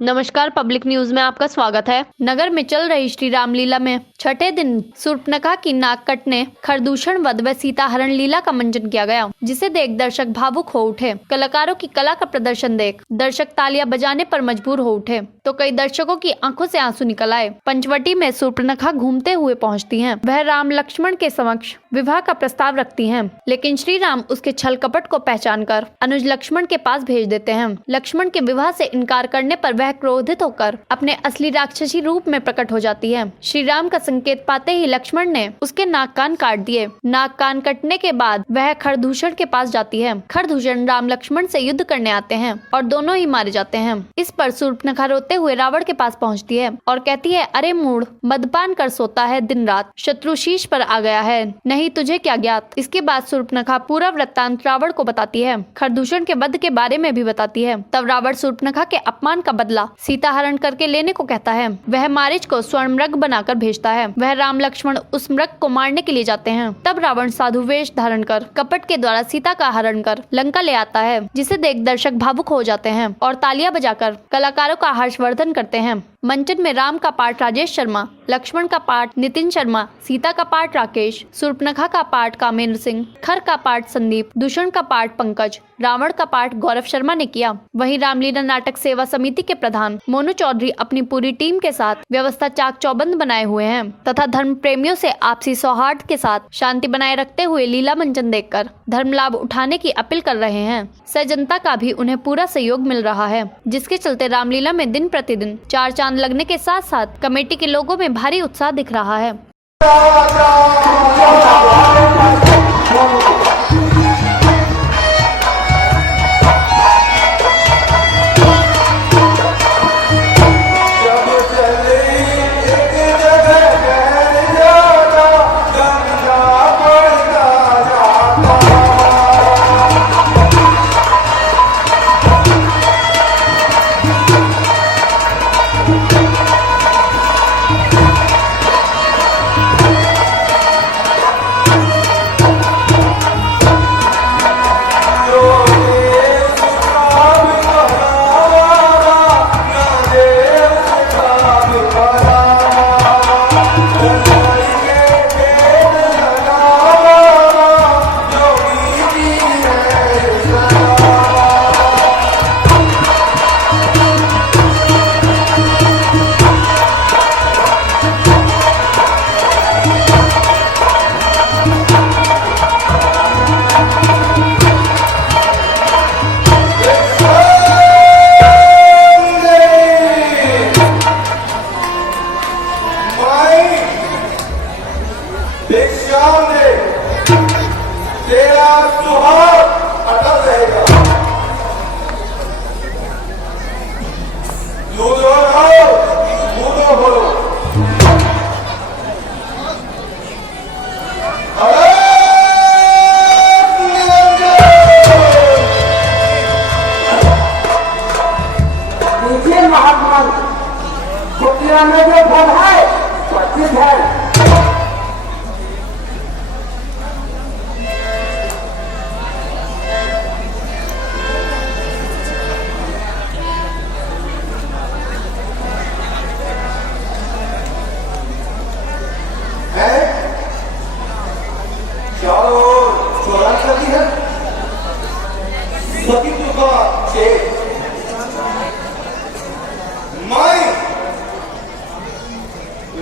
नमस्कार, public news में आपका स्वागत है। नगर में चल रही श्री रामलीला में छठे दिन शूर्पणखा की नाक कटने, खरदूषण वध व सीताहरण लीला का मंचन किया गया, जिसे देख दर्शक भावुक हो उठे। कलाकारों की कला का प्रदर्शन देख दर्शक तालियां बजाने पर मजबूर हो उठे, तो कई दर्शकों की आंखों से आंसू निकल आए। पंचवटी में शूर्पणखा घूमते हुए पहुंचती हैं। वह राम लक्ष्मण के समक्ष विवाह का प्रस्ताव रखती हैं, लेकिन श्री राम उसके छल कपट को पहचानकर अनुज लक्ष्मण के पास भेज देते हैं। लक्ष्मण के विवाह से इनकार करने पर वह क्रोधित होकर अपने असली राक्षसी रूप में प्रकट हो जाती है। श्री राम का संकेत पाते ही लक्ष्मण ने उसके नाक कान काट दिए। नाक कान कटने के बाद वह खरदूषण के पास जाती है। खरदूषण राम लक्ष्मण से युद्ध करने आते हैं और दोनों ही मारे जाते हैं। इस पर शूर्पणखा रोते हुए रावण के पास पहुंचती है और कहती है, अरे मूढ़, मदपान कर सोता है दिन रात, शत्रु शीश पर आ गया है, नहीं तुझे क्या ज्ञात। इसके बाद शूर्पणखा पूरा वृत्तांत रावण को बताती है, खरदूषण के वध के बारे में भी बताती है। तब रावण शूर्पणखा के अपमान का बदला सीताहरण करके लेने को कहता है। वह मारीच को स्वर्ण मृग बनाकर भेजता है। वह राम लक्ष्मण उस मृग को मारने के लिए जाते हैं। तब रावण साधु वेश धारण कर कपट के द्वारा सीता का हरण कर लंका ले आता है, जिसे देख दर्शक भावुक हो जाते हैं और तालियां बजाकर कलाकारों का हर्षवर्धन करते हैं। मंचन में राम का पाठ राजेश शर्मा, लक्ष्मण का पाठ नितिन शर्मा, सीता का पाठ राकेश, शूर्पणखा का पाठ कामेंद्र सिंह, खर का पाठ संदीप, दूषण का पाठ पंकज, रावण का पाठ गौरव शर्मा ने किया। वहीं रामलीला नाटक सेवा समिति के प्रधान मोनू चौधरी अपनी पूरी टीम के साथ व्यवस्था चाक चौबंद बनाए हुए हैं तथा धर्म प्रेमियों से आपसी सौहार्द के साथ शांति बनाए रखते हुए लीला मंचन देखकर धर्म लाभ उठाने की अपील कर रहे हैं। जनता का भी उन्हें पूरा सहयोग मिल रहा है, जिसके चलते रामलीला में दिन प्रतिदिन चार चांद लगने के साथ साथ कमेटी के लोगों में भारी उत्साह दिख रहा है। तेरा सुहाग अटल रहेगा। लूडो रहो, लूडो बोलो। नीचे महात्मा कुटिया में जो फल है 25 है।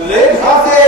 लेखा से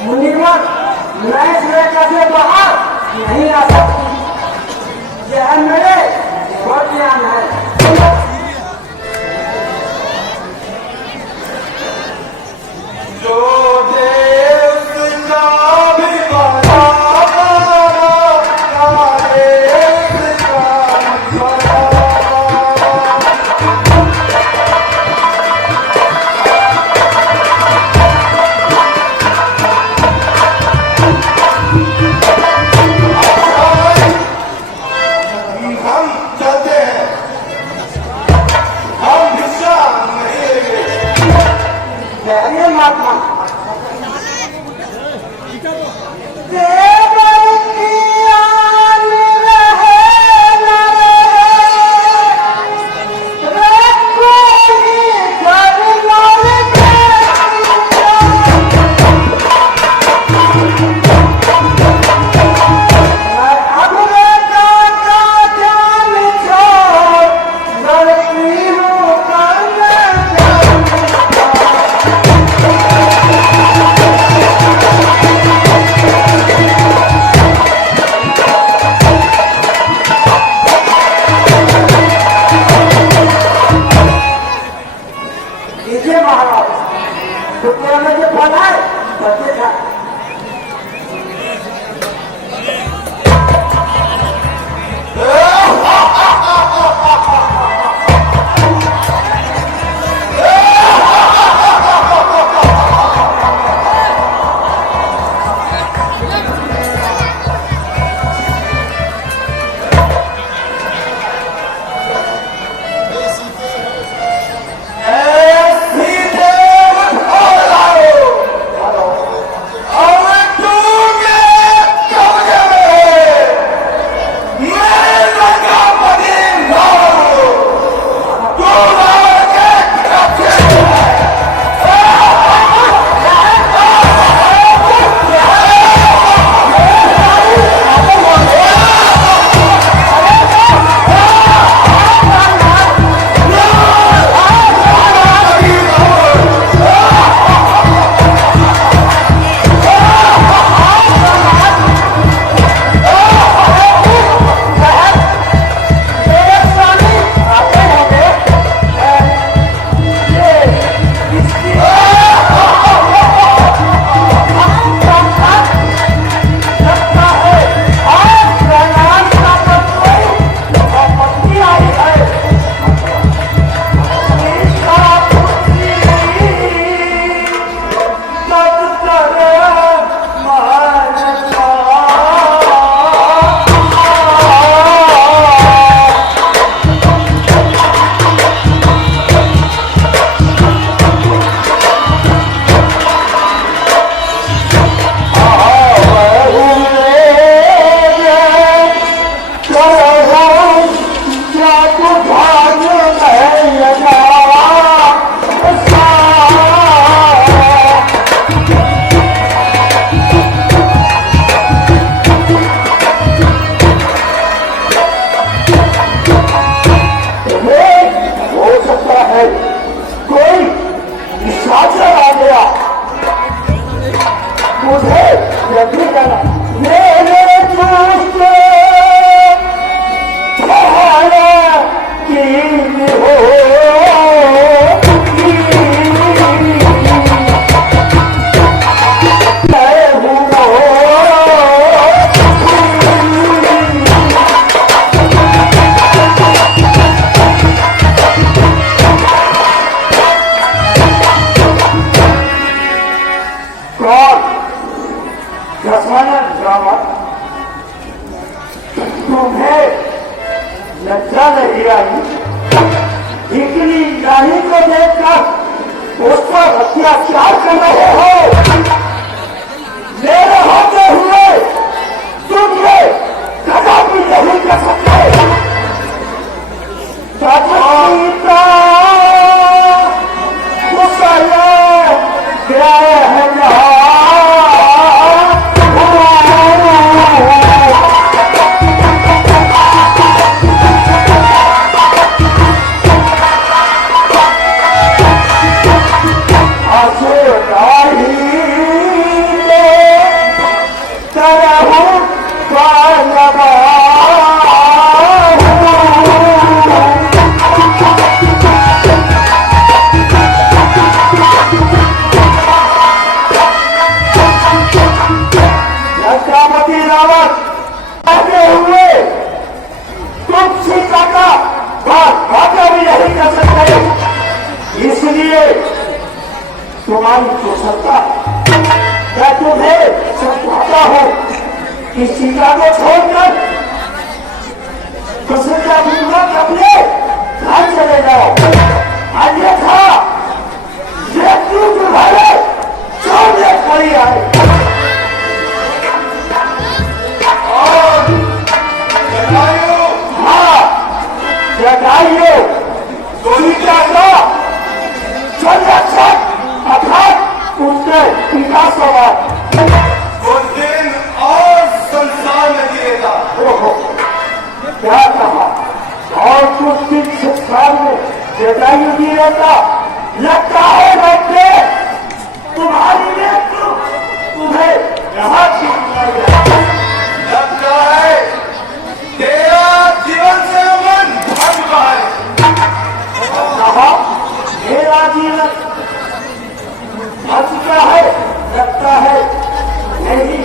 मुनीवर नए सिरे से बाहर नहीं आ सकती। यह मेरे वरदान है। जो देश का भी बड़ा देश का हम चलते हैं, हम हिस्सा नहीं लेंगे। जय महात्मा महाराज दुनिया में जो फल है बच्चे खा मुझे जल्दी जाना मेरे दोस्त की हो तुम्हें लज्जा नहीं आई? इतनी रानी को देखकर उस पर अत्याचार कर रहे हो। मेरे होते हुए तुम ये कदापि नहीं कर सकते। तुम्हारी कुशलता मैं तुम्हें समझाता हूँ कि सीता को छोड़कर कुशलता पूर्वक अपने घर चले जाओ, अन्यथा मृत्यु तुम्हारे सामने खड़ी आए। और जटायु, हाँ, जटायु सीता का संरक्षक अर्थात उसके पिता सवार वो दिन और संसार में जिएगा। ओहो, क्या कहा? और कुछ दिन संसार में जटायु जी रहता, लगता है बच्चे तुम्हारी मृत्यु तुम्हें यहाँ लगता है तेरा जीवन से मन भाग चुका है। कहा मेरा जीवन भर चुका है, लगता है नहीं